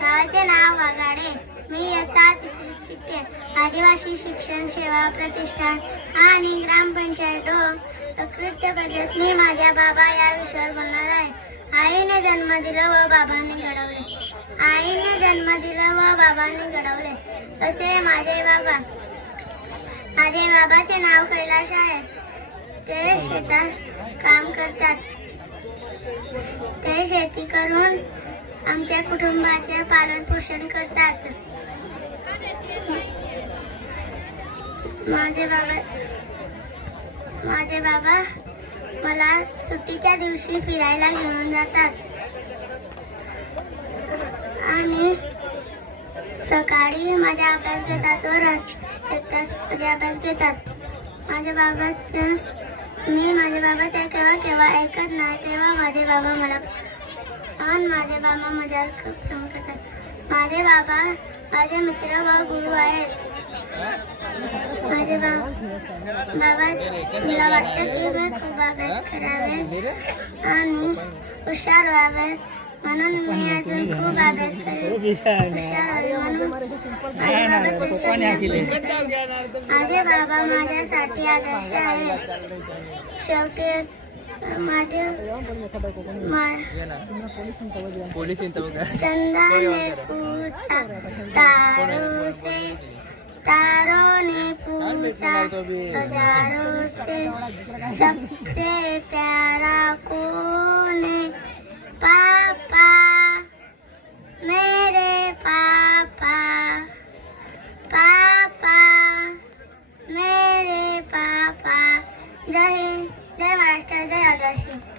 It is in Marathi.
गावाचे नाव वाघाडे. मी इयत्ता शिकते आदिवासी शिक्षण सेवा प्रतिष्ठान आणि ग्रामपंचायत व कृत्य पद्धत. मी माझ्या बाबा या विषयावर बोलणार आहे. आईने जन्म दिला व बाबांनी घडवले. आईने जन्म दिला व बाबांनी घडवले. तसे माझे बाबा. माझे बाबाचे नाव कैलाश आहे. ते शेतात काम करतात. ते शेती करून आमच्या कुटुंबाचे पालन पोषण करतात. माझे बाबा माझे बाबा मला सुट्टीच्या दिवशी फिरायला घेऊन जातात. आणि सकाळी माझ्या अभ्यास घेतात व एक एकटाच माझ्या अभ्यास घेतात. माझ्या बाबाचं मी माझ्या बाबाच्या केव्हा केव्हा ऐकत नाही तेव्हा माझे बाबा मला पण माझे बाबा माझ्या खूप करतात माझे बाबा माझे मित्र व गुरु आहेत. माझे बाबा बाबा मला वाटतं की मी खूप अभ्यास करावे? आणि हुशार व्हावे. म्हणून मी अजून खूप अभ्यास करेन. माझे बाबा माझ्यासाठी आदर्श आहेत. शेवटी पोलीस इंत तारों ने पूछा हजारों से सबसे प्यारा कौन है पापा मेरे पापा पापा मेरे पापा जय Merhaba arkadaşlar.